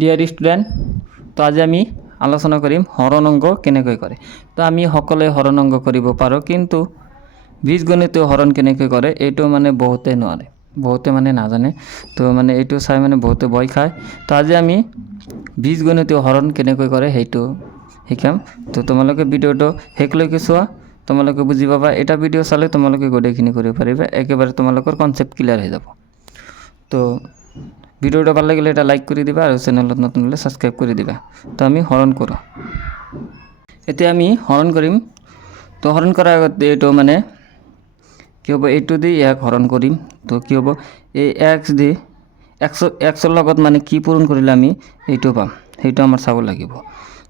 Dear student, তো আজি আমি আলোচনা কৰিম হৰণ অংক কেনেকৈ কৰে। তো আমি সকলোৱে হৰণ অংক কৰিব পাৰোঁ, কিন্তু বীজগণিতীয় হৰণ কেনেকৈ কৰে এইটো মানে বহুতে নোৱাৰে, বহুতে মানে নাজানে। তো মানে এইটো চাই মানে বহুতে ভয় খায়। তো আজি আমি বীজগণিতীয় হৰণ কেনেকৈ কৰে সেইটো শিকাম। তো তোমালোকে ভিডিঅ'টো শেষলৈকে চোৱা, তোমালোকে বুজি পাবা। এটা ভিডিঅ' চালে তোমালোকে গোটেইখিনি কৰিব পাৰিবা, একেবাৰে তোমালোকৰ কনচেপ্ট ক্লিয়াৰ হৈ যাব। তো ভিডিঅ'টো ভাল লাগিলে এটা লাইক কৰি দিবা আৰু চেনেলত নতুন হ'লে ছাবস্ক্ৰাইব কৰি দিবা। তো আমি হৰণ কৰোঁ। এতিয়া আমি হৰণ কৰিম। তো হৰণ কৰাৰ আগতে এইটো মানে কি হ'ব, এইটো দি ইয়াক হৰণ কৰিম। তো কি হ'ব, এই এক্স দি এক্সৰ লগত মানে কি পূৰণ কৰিলে আমি এইটো পাম, সেইটো আমাৰ চাব লাগিব।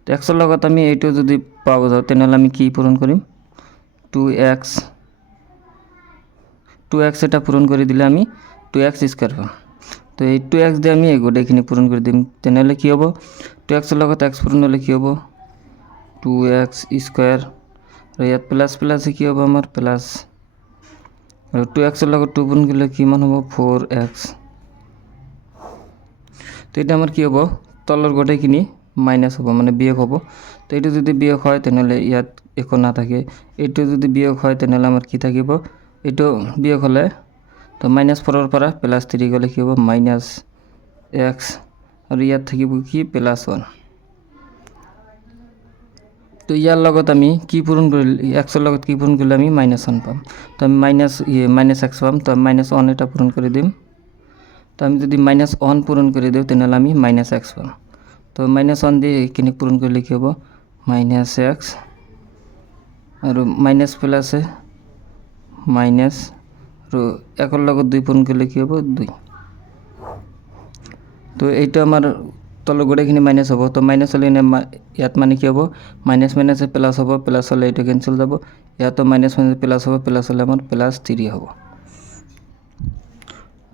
তো এক্সৰ লগত আমি এইটো যদি পাব যাওঁ তেনেহ'লে আমি কি পূৰণ কৰিম, 2x এটা পূৰণ কৰি দিলে আমি 2x স্কোয়াৰ পাম। তো এই 2x দিয়ে আমি এই গোটেইখিনি পূৰণ কৰি দিম, তেনেহ'লে কি হ'ব, 2xৰ লগত x পূৰণ হ'লে কি হ'ব, 2x স্কোয়াৰ। আৰু ইয়াত প্লাছ প্লাছ কি হ'ব আমাৰ প্লাছ, আৰু 2xৰ লগত 2 পূৰণ কৰিলে কিমান হ'ব, 4x। তো এতিয়া আমাৰ কি হ'ব, তলৰ গোটেইখিনি মাইনাছ হ'ব, মানে বিয়োগ হ'ব। তো এইটো যদি বিয়োগ হয় তেনেহ'লে ইয়াত একো নাথাকে, এইটো যদি বিয়োগ হয় তেনেহ'লে আমাৰ কি থাকিব, এইটো বিয়োগ হ'লে তো -4ৰ পৰা +3 গ'লে কি হ'ব, -x, আৰু ইয়াত থাকিব কি +1। তো ইয়াৰ লগত আমি কি পূৰণ কৰিলে, এক্সৰ লগত কি পূৰণ কৰিলে আমি -1 পাম। তো আমি -x পাম। তো আমি -1 এটা পূৰণ কৰি দিম। তো আমি যদি -1 পূৰণ কৰি দিওঁ তেনেহ'লে আমি -x পাম। তো -1 দিয়ে এইখিনি পূৰণ কৰিলে কি হ'ব, -x, আৰু মাইনাছ প্লাছে মাইনাছ, আৰু 1ৰ লগত 2 পূৰণ কৰিলে কি হ'ব, 2। তো এইটো আমাৰ তলৰ গোটেইখিনি মাইনাছ হ'ব। তো মাইনাছ হ'লে ইয়াত মানে কি হ'ব, মাইনাছ মাইনাছে প্লাছ হ'ব, প্লাছ হ'লে এইটো কেঞ্চেল যাব। ইয়াতো মাইনাছ মাইনাছ প্লাছ হ'ব, প্লাছ হ'লে আমাৰ +3 হ'ব।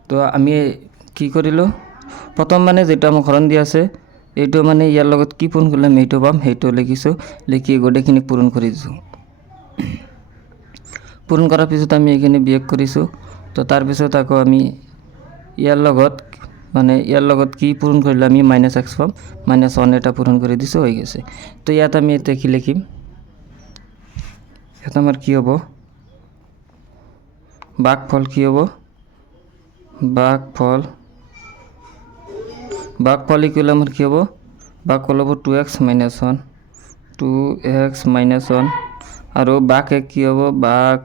তো আমি কি কৰিলোঁ, প্ৰথম মানে যেটো আমাক হৰণ দিয়া আছে এইটো মানে ইয়াৰ লগত কি পূৰণ কৰিলে আমি এইটো পাম, সেইটো লিখিছোঁ, লিখি গোটেইখিনি পূৰণ কৰি দিছোঁ। পূৰণ কৰাৰ পিছত আমি এইখিনি বিয়োগ কৰিছোঁ। তো তাৰপিছত আকৌ আমি ইয়াৰ লগত কি পূৰণ কৰিলে আমি -x পাম, -1 এটা পূৰণ কৰি দিছোঁ, হৈ গৈছে। তো ইয়াত আমি এতিয়া কি লিখিম, ইয়াত আমাৰ কি হ'ব, ভাগফল কি হ'ব, ভাগফল ইকুৱেল আমাৰ কি হ'ব, ভাগফল হ'ব 2x - 1, 2x - 1, আৰু ভাগ এক কি হ'ব, ভাগ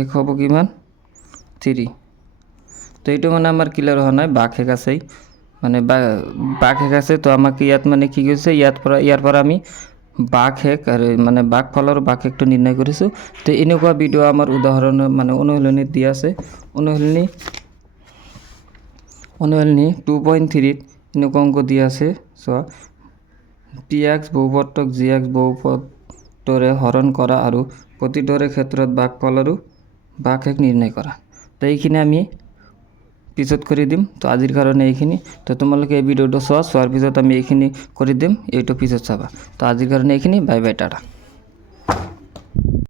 এক হ'ব কিমান, 3। তো এইটো মানে আমাৰ ক্লিয়াৰ হোৱা নাই, ভাগ এক আছেই, মানে ভাগ এক আছে। তো আমাক ইয়াত মানে কি কৈছে, ইয়াৰ পৰা আমি ভাগ এক আৰু মানে ভাগফলৰ ভাগ একটো নিৰ্ণয় কৰিছোঁ। তো এনেকুৱা ভিডিঅ' আমাৰ উদাহৰণ মানে অনুশীলনীত দিয়া আছে, অনুশীলনী 2.3ত এনেকুৱা অংক দিয়া আছে। চোৱা, px বহুপদক gx বহুপদৰে হৰণ কৰা আৰু প্ৰতিটোৰে ক্ষেত্ৰত ভাগফল আৰু ভাগ এক নিৰ্ণয় কৰা। তো এইখিনি আমি পিছত কৰি দিম। তো আজিৰ কাৰণে এইখিনি। তো তোমালোকে এই ভিডিঅ'টো চোৱাৰ পিছত আমি এইখিনি কৰি দিম, এইটো পিছত চাবা। তো আজিৰ কাৰণে এইখিনি, বাই বাই, টাটা।